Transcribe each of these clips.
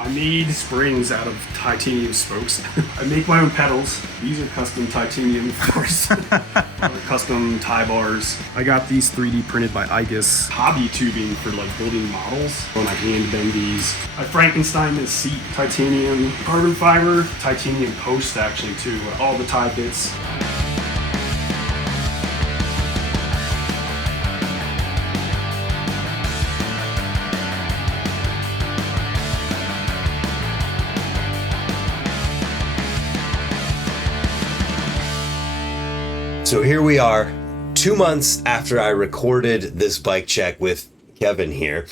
I made springs out of titanium spokes. I make my own pedals. These are custom titanium, of course. Custom tie bars. I got these 3D printed by IGUS. Hobby tubing for like building models. When I hand bend these. I Frankenstein this seat, titanium carbon fiber, titanium post actually too. All the tie bits. So here we are, 2 months after I recorded this bike check with Kevin here,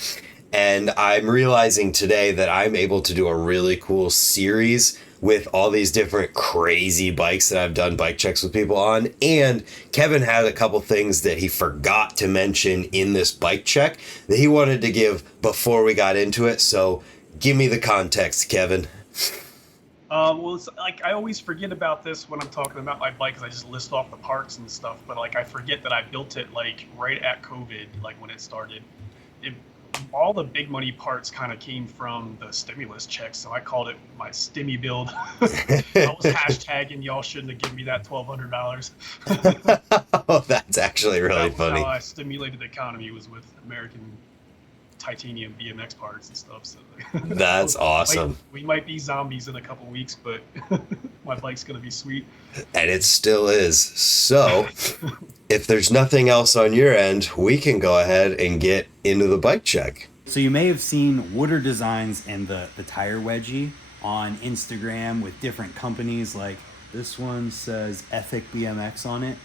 and I'm realizing today that I'm able to do a really cool series with all these different crazy bikes that I've done bike checks with people on. And Kevin had a couple things that he forgot to mention in this bike check that he wanted to give before we got into it. So give me the context, Kevin. Well, it's like I always forget about this when I'm talking about my bike because I just list off the parts and stuff. But like I forget that I built it like right at COVID, like when it started. All the big money parts kind of came from the stimulus checks, so I called it my Stimmy Build. I was hashtagging y'all shouldn't have given me that $1,200. Oh, that's actually really funny. How I stimulated the economy was with American titanium BMX parts and stuff. So that's awesome. We might be zombies in a couple weeks, but my bike's gonna be sweet. And it still is. So if there's nothing else on your end, we can go ahead and get into the bike check. So you may have seen Wooder Designs and the Tire Wedgie on Instagram with different companies. Like this one says Ethic BMX on it.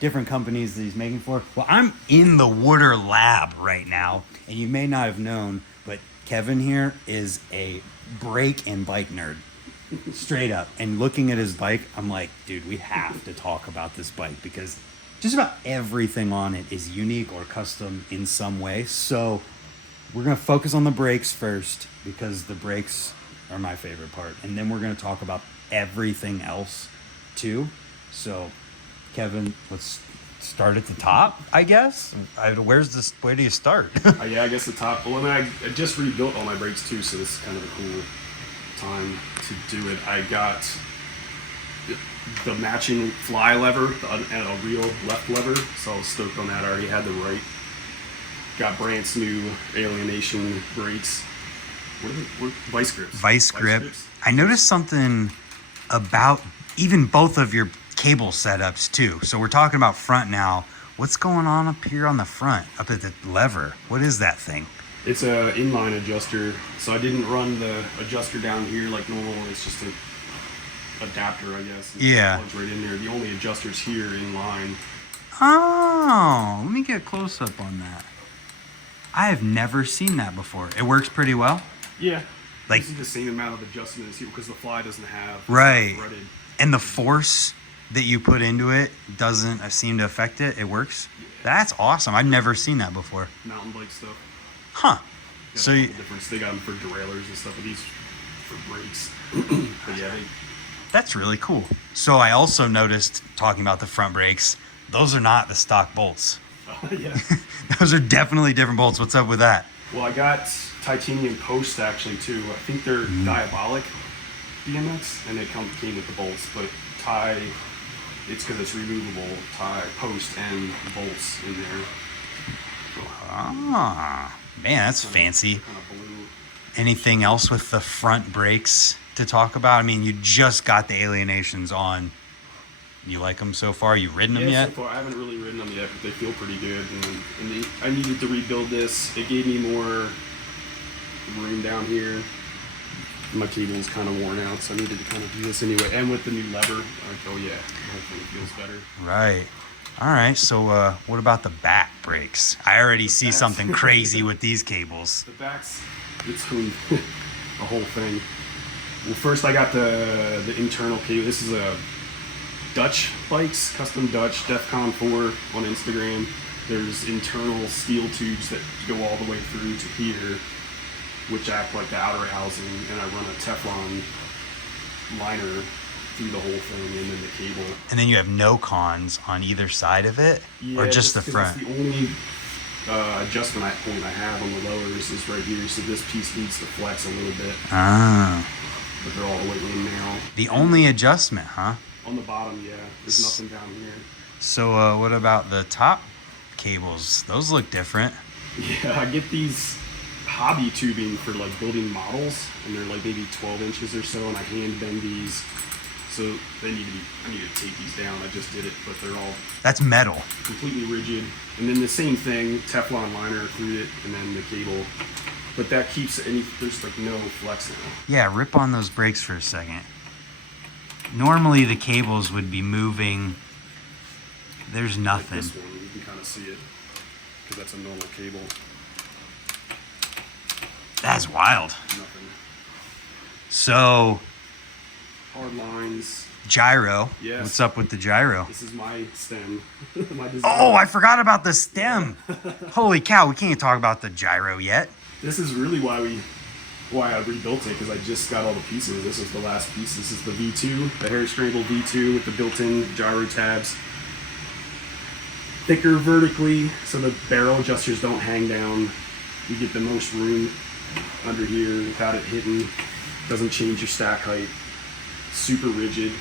Different companies that he's making for. Well, I'm in the Wooder lab right now, and you may not have known, but Kevin here is a brake and bike nerd. Straight up. And looking at his bike, I'm like, dude, we have to talk about this bike because just about everything on it is unique or custom in some way. So we're going to focus on the brakes first because the brakes are my favorite part. And then we're going to talk about everything else too. So Kevin, let's start at the top, I guess. Where do you start? Yeah, I guess the top. Well, I just rebuilt all my brakes too, so this is kind of a cool time to do it. I got the matching fly lever and a real left lever, so I was stoked on that. I already had the right. Got Brandt's new Alienation brakes. What vice grips. Vice grip. I noticed something about even both of your cable setups too. So we're talking about front now. What's going on up here on the front, up at the lever? What is that thing? It's a inline adjuster. So I didn't run the adjuster down here like normal. It's just a adapter, I guess. Yeah. Plugs right in there. The only adjuster's here in line. Oh, let me get a close up on that. I have never seen that before. It works pretty well. Yeah. Like this is the same amount of adjustment as here because the fly doesn't have right. Threaded. And the force that you put into it doesn't seem to affect it. It works. Yeah. That's awesome. I've never seen that before. Mountain bike stuff. Huh. So difference. They got them for derailleurs and stuff, but these for brakes. But yeah, that's really cool. So I also noticed, talking about the front brakes, those are not the stock bolts. Yeah. Those are definitely different bolts. What's up with that? Well, I got titanium posts actually too. I think they're diabolic BMX, and they came with the bolts, but tie, it's because it's removable, tie post and bolts in there. Ah, man, that's fancy. Kind of blue. Anything else with the front brakes to talk about? I mean, you just got the Alienations on. You like them so far? You ridden them yet? So far, I haven't really ridden them yet, but they feel pretty good. And I needed to rebuild this. It gave me more room down here. My cable is kind of worn out, so I needed to kind of do this anyway. And with the new lever, like, oh yeah, hopefully it feels better. Right. All right. So what about the back brakes? I already see something crazy with these cables. The back's, it's a whole thing. Well, first I got the internal cable. This is a Dutch bikes, custom Dutch, Defcon 4 on Instagram. There's internal steel tubes that go all the way through to here, which act like the outer housing, and I run a Teflon liner through the whole thing and then the cable. And then you have no cons on either side of it, Yeah, or just the front? It's the only adjustment point I have on the lowers is right here. So this piece needs to flex a little bit. Ah. But they're all the way in now. The only adjustment, huh? On the bottom, yeah. There's nothing down here. So what about the top cables? Those look different. Yeah, I get these hobby tubing for like building models, and they're like maybe 12 inches or so, and I hand bend these. So I need to take these down. I just did it, but they're all That's metal. completely rigid. And then the same thing, Teflon liner through it, and then the cable. But that keeps there's like no flex now. Yeah, rip on those brakes for a second. Normally the cables would be moving. There's Like nothing. this one, you can kind of see it, because that's a normal cable. That's wild. Nothing. So, Hard lines. gyro. Yes. What's up with the gyro? This is my stem. My design. Oh, I forgot about the stem. Holy cow, we can't talk about the gyro yet. This is really why I rebuilt it, because I just got all the pieces. This is the last piece. This is the V2, the hair strangle V2 with the built-in gyro tabs. Thicker vertically, so the barrel adjusters don't hang down. You get the most room under here without it hitting. Doesn't change your stack height. Super rigid.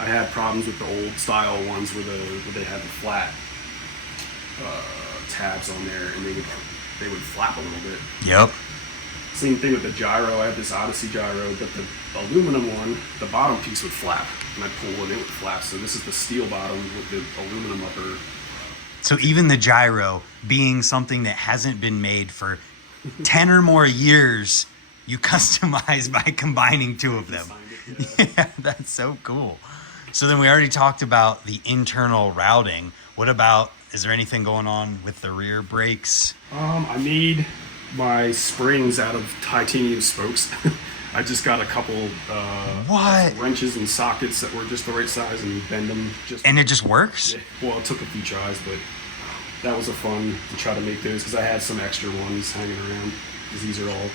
I had problems with the old style ones where they had the flat tabs on there, and they would flap a little bit. Yep. Same thing with the gyro. I had this Odyssey gyro, but the aluminum one, the bottom piece would flap, and I'd pull and it would flap. So this is the steel bottom with the aluminum upper. So even the gyro being something that hasn't been made for 10 or more years, you customize by combining two of them. Yeah, that's so cool. So then we already talked about the internal routing. What about, is there anything going on with the rear brakes? I made my springs out of titanium spokes. I just got a couple What? wrenches and sockets that were just the right size, and you bend them just. And it just works? Yeah. Well, it took a few tries, but that was a fun to try to make those, because I had some extra ones hanging around, because these are all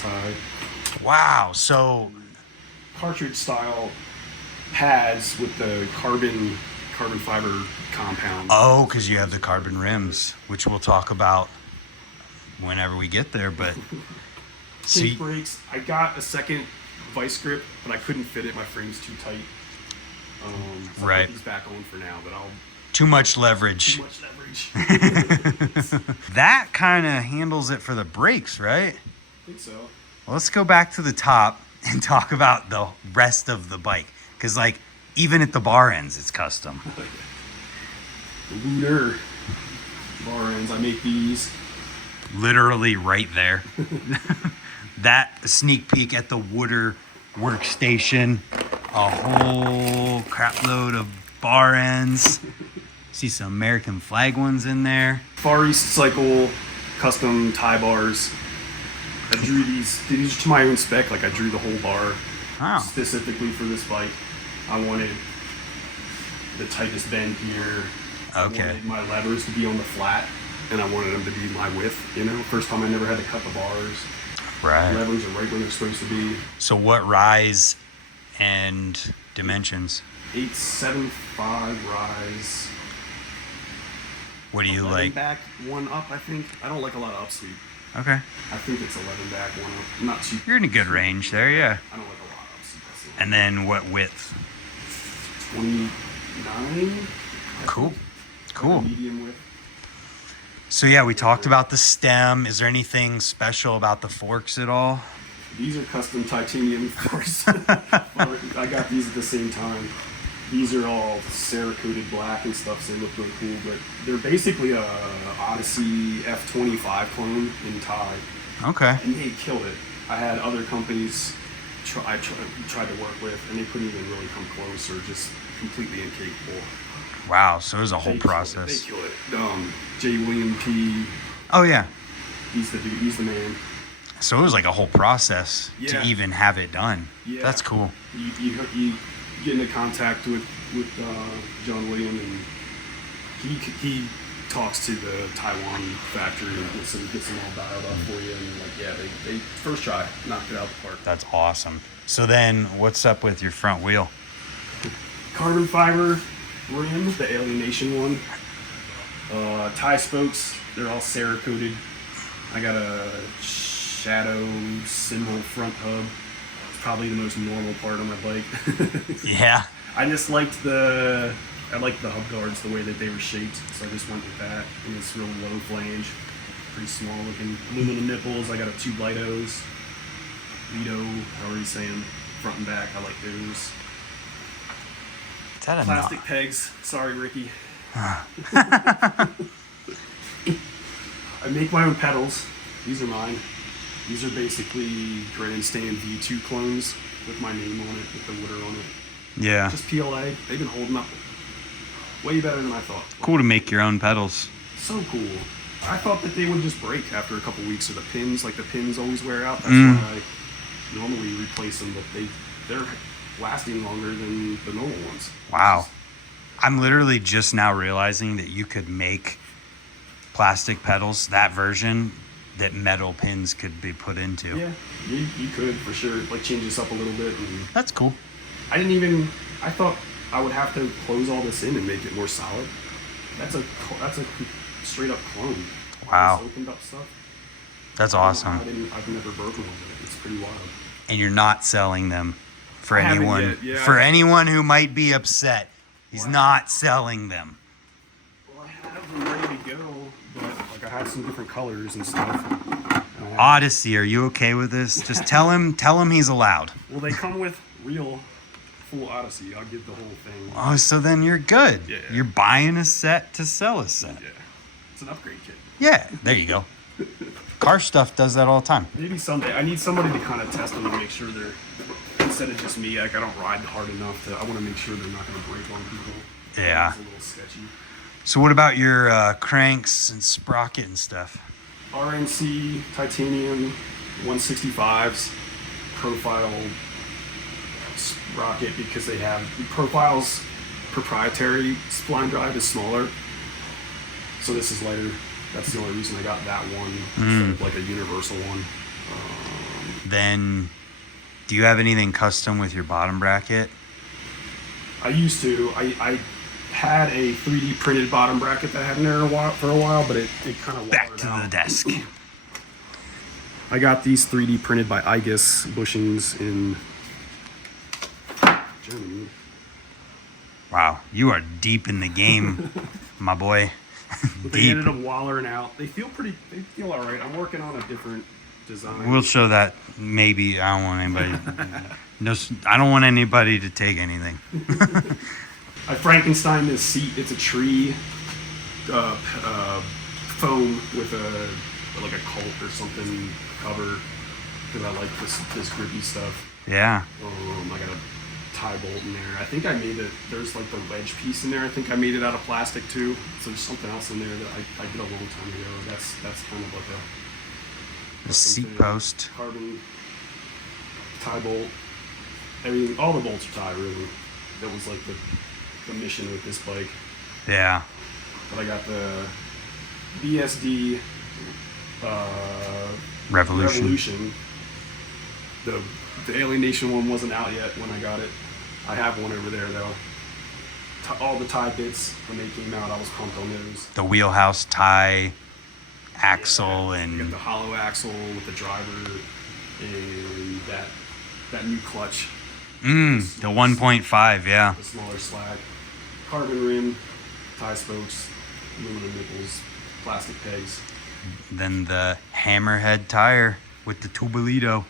tied. Wow. So Cartridge style pads with the carbon fiber compound. oh, because you have the carbon rims, which we'll talk about whenever we get there. But Kink see, brakes. I got a second vice grip, but I couldn't fit it. My frame's too tight. So I'll Right. put these back on for now, but I'll too much leverage. too much leverage. That kind of handles it for the brakes, right? I think so. Well, let's go back to the top and talk about the rest of the bike. Because, like, even at the bar ends, it's custom. The Lunar bar ends. I make these. Literally right there. That sneak peek at the Wooder workstation. A whole crap load of bar ends. See some American flag ones in there. Far East Cycle custom tie bars. I drew these are to my own spec. Like, I drew the whole bar Wow. specifically for this bike. I wanted the tightest bend here. Okay. I wanted my levers to be on the flat, and I wanted them to be my width. You know, first time I never had to cut the bars. Right. Levers are right where they're supposed to be. So what rise and dimensions? 875 rise. What do you 11 like? back, one up, I think. I don't like a lot of upsweep. Okay. I think it's 11 back, one up. Not too. You're in a good range there, yeah. I don't like a lot of upsweep. That's it. And then what width? 29. Cool. Cool. Medium width. So yeah, we talked about the stem. Is there anything special about the forks at all? These are custom titanium forks. I got these at the same time. These are all Cerakoted black and stuff, so they look really cool. But they're basically a Odyssey F25 clone in Thai, Okay. and they killed it. I had other companies I tried to work with, and they couldn't even really come close, or just completely incapable. Wow. So it was a whole They kill it. process. They kill it. J. William P. Oh yeah. He's the dude. He's the man. So it was like a whole process to Yeah. even have it done. Yeah. That's cool. You get into contact with John William, and he talks to the Taiwan factory and gets them all dialed up for you. And like, yeah, they first try knocked it out the park. That's awesome. So then, what's up with your front wheel? Carbon fiber rim, the Alienation one. Tie spokes, they're all Cerakoted. I got a shadow symbol front hub. It's probably the most normal part of my bike. Yeah. I just liked I liked the hub guards, the way that they were shaped, so I just went with that. And this real low flange, pretty small looking aluminum nipples. I got a 2 Litos, Lido, however you say them, front and back. I like those. Is that a Plastic pegs. Sorry, Ricky. I make my own pedals. These are mine. These are basically Grandstand V2 clones with my name on it, with the Wooder on it. Yeah. Just PLA. They've been holding up way better than I thought. Cool to make your own pedals. So cool. I thought that they would just break after a couple weeks, or the pins always wear out. That's why I normally replace them, but they're lasting longer than the normal ones. Wow. I'm literally just now realizing that you could make plastic pedals, that version, that metal pins could be put into. Yeah, you could for sure. Like change this up a little bit. And That's cool. I thought I would have to close all this in and make it more solid. That's a straight up clone. Wow. Just opened up stuff. That's awesome. I've never broken one of it. It's pretty wild. And you're not selling them for I haven't anyone. yet, yeah. For anyone who might be upset, he's not selling them. Well, I have them ready to go, but like I have some different colors and stuff. Odyssey, are you okay with this? Just tell him he's allowed. Well, they come with real full Odyssey. I'll give the whole thing. Oh, so then you're good. Yeah. You're buying a set to sell a set. Yeah, it's an upgrade kit. Yeah, there you go. Car stuff does that all the time. Maybe someday. I need somebody to kind of test them and make sure they're, instead of just me, like I don't ride hard enough I want to make sure they're not going to break on people. Yeah. It's a little sketchy. So what about your cranks and sprocket and stuff? RNC titanium 165s profile sprocket, because they have profiles proprietary spline drive is smaller, so this is lighter. That's the only reason I got that one instead of like a universal one. Then do you have anything custom with your bottom bracket? I used to. I had a 3D printed bottom bracket that I had in there for a while, but it kind of Back to the desk. I got these 3D printed by Igus bushings in Germany. Wow, you are deep in the game, my boy. But they Deep. ended up wallering out. They feel all right. I'm working on a different design. We'll show that. Maybe I don't want anybody. No, I don't want anybody to take anything. I Frankenstein this seat. It's a tree foam with like a cult or something cover, because I like this grippy stuff. Yeah. I got a tie bolt in there. I think I made it. There's like the wedge piece in there. I think I made it out of plastic too. So there's something else in there that I did a long time ago. That's kind of like The seat post. carbon tie bolt. Everything, all the bolts are tie really. That was like the mission with this bike. Yeah. But I got the BSD Revolution. The Alienation one wasn't out yet when I got it. I have one over there though. All the tie bits when they came out, I was pumped on those. The wheelhouse tie axle You and got the hollow axle with the driver and that new clutch. the 1.5, yeah. The smaller slag. Carbon rim, tie spokes, aluminum nipples, plastic pegs. Then the hammerhead tire with the tubolito.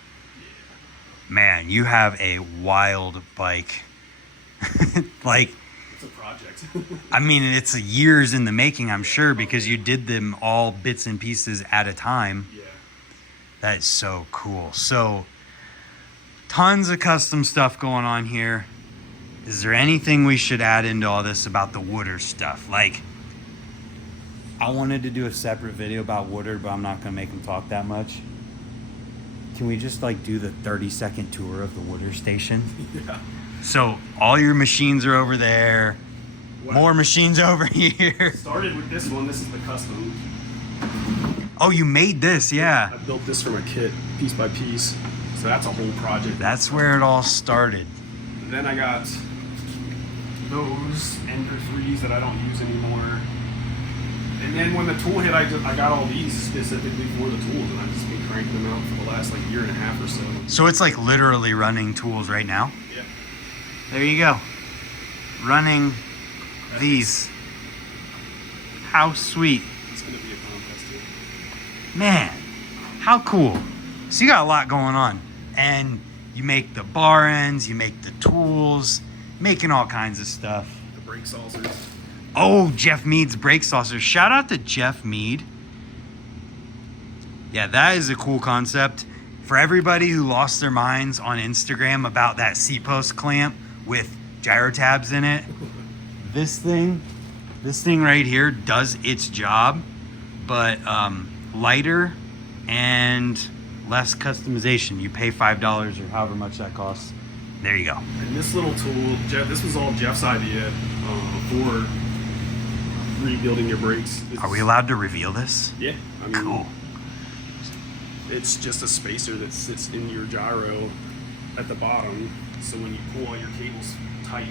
Man, you have a wild bike. Like, It's a project. I mean, it's years in the making, I'm sure, because you did them all bits and pieces at a time. Yeah. That is so cool. So, tons of custom stuff going on here. Is there anything we should add into all this about the Wooder stuff? Like, I wanted to do a separate video about Wooder, but I'm not going to make him talk that much. Can we just like do the 30-second tour of the Wooder station? Yeah. So all your machines are over there. Wow. More machines over here. Started with this one. This is the custom. Oh, you made this, yeah. I built this from a kit, piece by piece. So that's a whole project. That's where it all started. Then I got those Ender 3s that I don't use anymore. And then when the tool hit, I got all these specifically for the tools, and I've just been cranking them out for the last like year and a half or so. So it's like literally running tools right now? Yeah. There you go. Running these. How sweet. It's going to be a contest too. Man, how cool. So you got a lot going on. And you make the bar ends, you make the tools, making all kinds of stuff. The brake saucers. Oh, Geoff Meade's brake saucer. Shout out to Geoff Meade. Yeah, that is a cool concept. For everybody who lost their minds on Instagram about that seat post clamp with gyro tabs in it, this thing right here does its job, but lighter and less customization. You pay $5 or however much that costs. There you go. And this little tool, this was all Jeff's idea for rebuilding your brakes. Are we allowed to reveal this? Yeah. I mean, Cool. It's just a spacer that sits in your gyro at the bottom, so when you pull all your cables tight.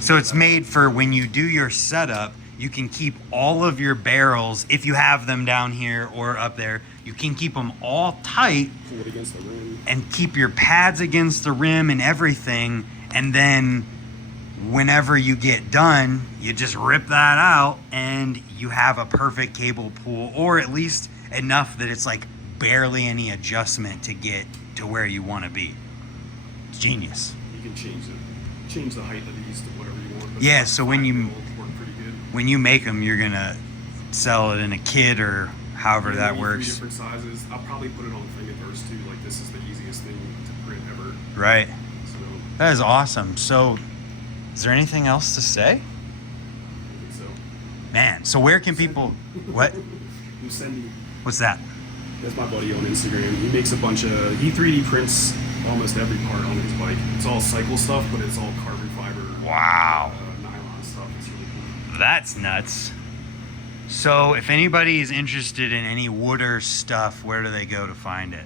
So it's made for when you do your setup, you can keep all of your barrels, if you have them down here or up there, you can keep them all tight Pull it against the rim. and keep your pads against the rim and everything. And then whenever you get done, you just rip that out and you have a perfect cable pool, or at least enough that it's like barely any adjustment to get to where you want to be. It's genius. You can change the height of these to whatever you want. But Yeah, so when you work pretty good. when you make them, you're gonna sell it in a kit or however Yeah, that maybe works. 3 different sizes. I'll probably put it on Thingiverse too. Like, this is the easiest thing to print ever. Right. So That is awesome. So, is there anything else to say? I think so. Man, so where can people... What? Kurisnky. What's that? That's my buddy on Instagram. He makes a bunch of... He 3D prints almost every part on his bike. It's all cycle stuff, but it's all carbon fiber. Wow. Nylon stuff. It's really cool. That's nuts. So, if anybody is interested in any Wooder stuff, where do they go to find it?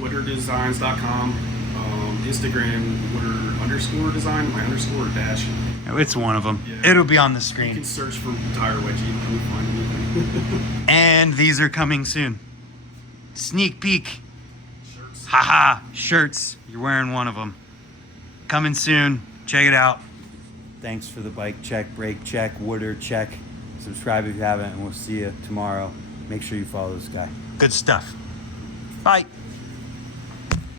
WooderDesigns.com. Instagram, Wooder_design, my underscore dash. Oh, it's one of them. Yeah. It'll be on the You screen. can search for Tire Wedgie and you'll find anything. And these are coming soon. Sneak peek. Shirts. Haha, shirts. You're wearing one of them. Coming soon. Check it out. Thanks for the bike check, brake check, Wooder check. Subscribe if you haven't, and we'll see you tomorrow. Make sure you follow this guy. Good stuff. Bye.